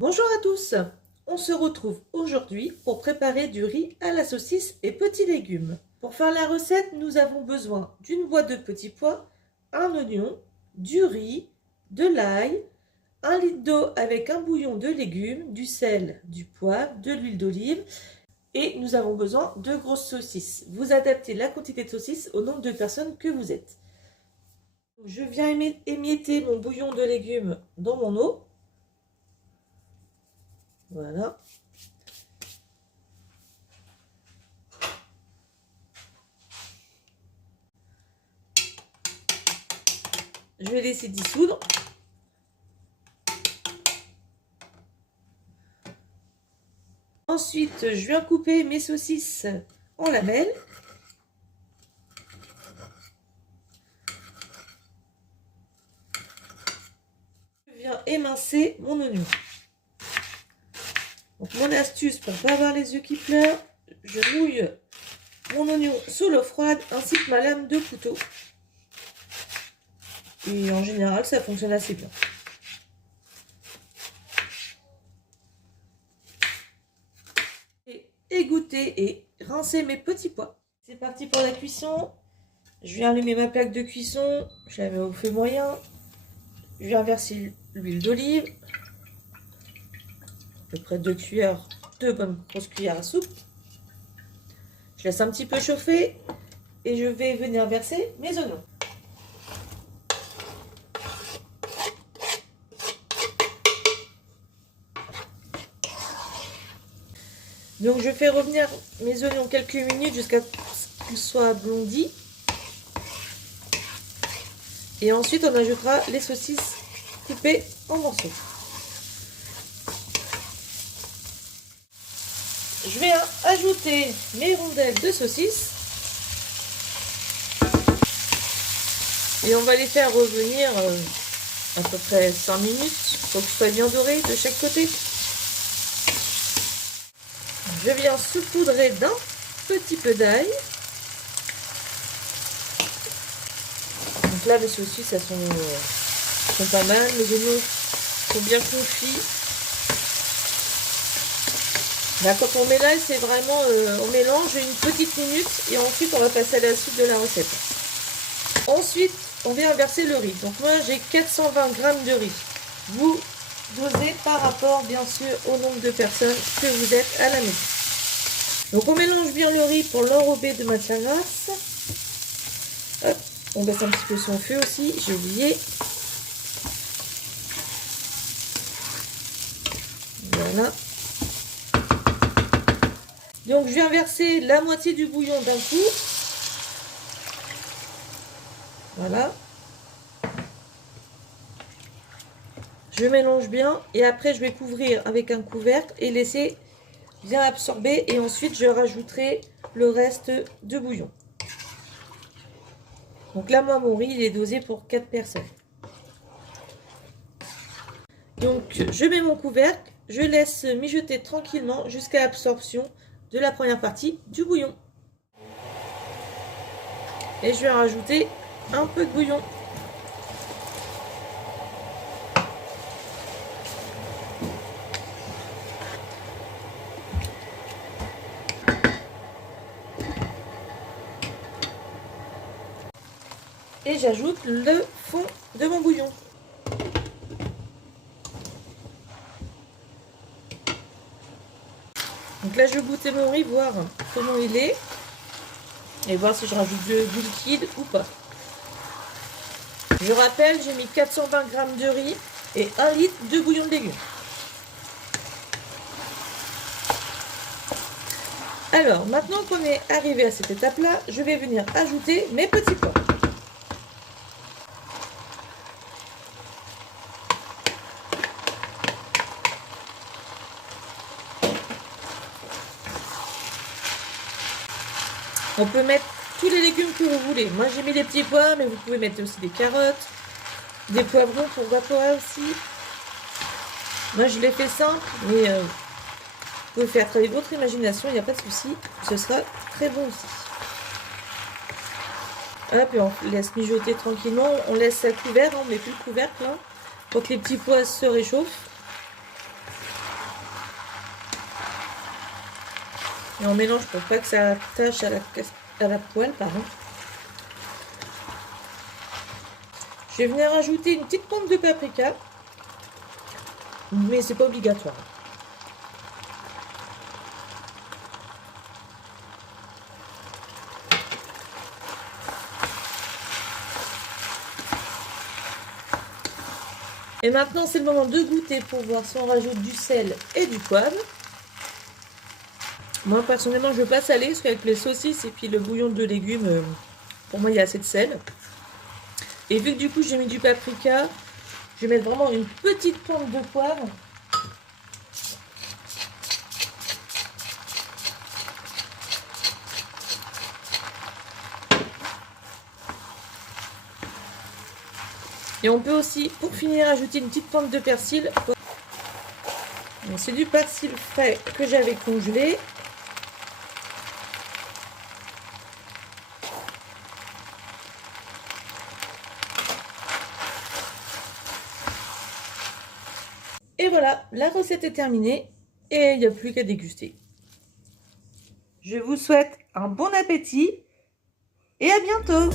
Bonjour à tous, on se retrouve aujourd'hui pour préparer du riz à la saucisse et petits légumes. Pour faire la recette, nous avons besoin d'une boîte de petits pois, un oignon, du riz, de l'ail, 1 litre d'eau avec un bouillon de légumes, du sel, du poivre, de l'huile d'olive et nous avons besoin de grosses saucisses. Vous adaptez la quantité de saucisses au nombre de personnes que vous êtes. Je viens émietter mon bouillon de légumes dans mon eau. Voilà. Je vais laisser dissoudre. Ensuite, je viens couper mes saucisses en lamelles. Je viens émincer mon oignon. Donc, mon astuce pour ne pas avoir les yeux qui pleurent, je mouille mon oignon sous l'eau froide ainsi que ma lame de couteau. Et en général, ça fonctionne assez bien. Égoutter et rincer mes petits pois. C'est parti pour la cuisson. Je viens allumer ma plaque de cuisson. Je la mets au feu moyen. Je viens verser l'huile d'olive. À peu près 2 cuillères, 2 bonnes grosses cuillères à soupe. Je laisse un petit peu chauffer et je vais venir verser mes oignons. Donc je fais revenir mes oignons quelques minutes jusqu'à ce qu'ils soient blondis. Et ensuite on ajoutera les saucisses coupées en morceaux. Je vais ajouter mes rondelles de saucisses. Et on va les faire revenir à peu près 5 minutes. Il faut que ce soit bien doré de chaque côté. Je viens saupoudrer d'un petit peu d'ail. Donc là, mes saucisses, elles sont pas mal. Les oignons sont bien confits. Là, quand on met l'ail, c'est vraiment, on mélange une petite minute et ensuite on va passer à la suite de la recette. Ensuite, on vient verser le riz. Donc moi, j'ai 420 g de riz. Vous dosez par rapport, bien sûr, au nombre de personnes que vous êtes à la maison. Donc on mélange bien le riz pour l'enrober de matière grasse. Hop, on baisse un petit peu son feu aussi, j'ai oublié. Voilà. Donc je viens verser la moitié du bouillon d'un coup. Voilà. Je mélange bien et après je vais couvrir avec un couvercle et laisser bien absorber et ensuite je rajouterai le reste de bouillon. Donc là, moi, mon riz, il est dosé pour 4 personnes. Donc je mets mon couvercle, je laisse mijoter tranquillement jusqu'à l'absorption de la première partie du bouillon. Et je vais rajouter un peu de bouillon. Et j'ajoute le fond de mon bouillon. Donc là, je vais goûter mon riz, voir comment il est. Et voir si je rajoute du liquide ou pas. Je rappelle, j'ai mis 420 g de riz et 1 litre de bouillon de légumes. Alors, maintenant qu'on est arrivé à cette étape-là, je vais venir ajouter mes petits pois. On peut mettre tous les légumes que vous voulez. Moi, j'ai mis des petits pois, mais vous pouvez mettre aussi des carottes, des poivrons, pourquoi pas aussi. Moi, je l'ai fait simple, mais vous pouvez faire travailler votre imagination, il n'y a pas de souci. Ce sera très bon aussi. Hop, et on laisse mijoter tranquillement. On laisse ça couvert, on ne met plus le couvercle là, pour que les petits pois se réchauffent. Et on mélange pour pas que ça attache à la poêle, pardon. Je vais venir rajouter une petite pointe de paprika, mais c'est pas obligatoire. Et maintenant, c'est le moment de goûter pour voir si on rajoute du sel et du poivre. Moi, personnellement, je veux pas saler parce qu'avec les saucisses et puis le bouillon de légumes, pour moi, il y a assez de sel. Et vu que du coup, j'ai mis du paprika, je vais mettre vraiment une petite pointe de poivre. Et on peut aussi, pour finir, ajouter une petite pointe de persil. C'est du persil frais que j'avais congelé. Et voilà, la recette est terminée et il n'y a plus qu'à déguster. Je vous souhaite un bon appétit et à bientôt!